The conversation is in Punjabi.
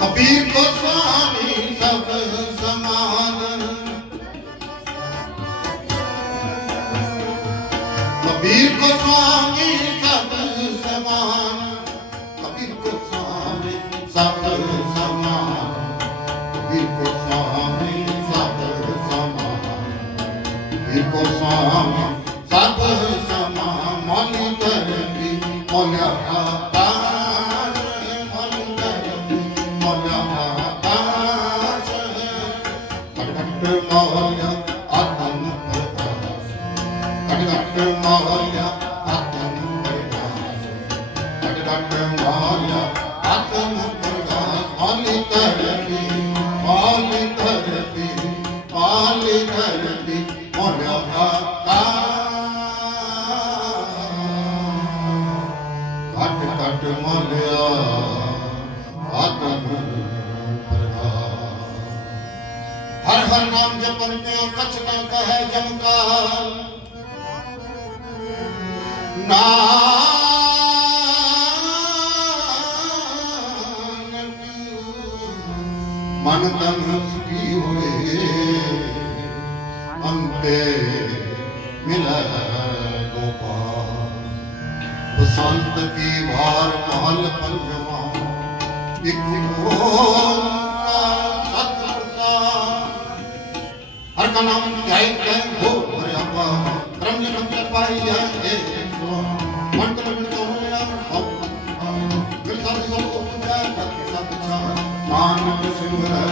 कबीर ਕਬੀਰ ਕੋ ਸੁਆਮੀ ਸਭ ਸਮਾਨ ਕਬੀਰ ਕੋ ਸੁਆਮੀ ਸਭ ਸਮਾਨ ਕਬੀਰ ਕੋ ਸੁਆਮੀ ਸਭ ਸਮਾਨ ਕਬੀਰ ਕੋ ਸੁਆਮੀ ਸਭ ਸਮਾਨ ਮੋਲੀ ਕਰਦੀ ਮੋਲਿਆ ਆਕਾਸ਼ ਮੋਲੀ ਕਰਦੀ ਮੋਲਿਆ ਹਰ ਹਰ ਨਾਮ ਜਪਨ ਪਿਓ ਕਛ ਨਾ ਕਹੈ ਜਮਕਾਲ ਨਾਨਕ ਮਨ ਤਨ ਸੁਖੀ ਹੋਏ, ਅੰਤੇ ਮਿਲੈ ਗੋਪਾਲ। ਬਸੰਤ ਕੀ ਵਾਰ ਮਹਲ ਪੰਜਵਾ, ਇੱਕ ਓੰਕਾਰ ਸਤਿ ਹਰ ਕਾ ਨਾਮ ਧਿਆਇ ਕੈ ਹੋ ਹਰਿਆਪਾ ਕਰਮ ਜਨਮ ਤੇ ਪਾਈਆ ਏ ਮਨ ਤਨ ਬਿਨ ਤੋਂ ਹੋਇਆ ਹਉ ਦਿਲ ਸਭ ਸਭ ਕੋ ਪੁਜਾ ਤਤ ਸਭ ਚਾ ਨਾਨਕ you.